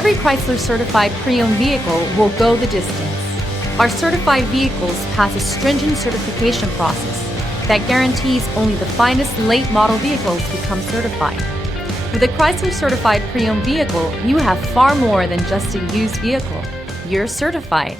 Every Chrysler certified pre-owned vehicle will go the distance. Our certified vehicles pass a stringent certification process that guarantees only the finest late model vehicles become certified. With a Chrysler certified pre-owned vehicle, you have far more than just a used vehicle. You're certified.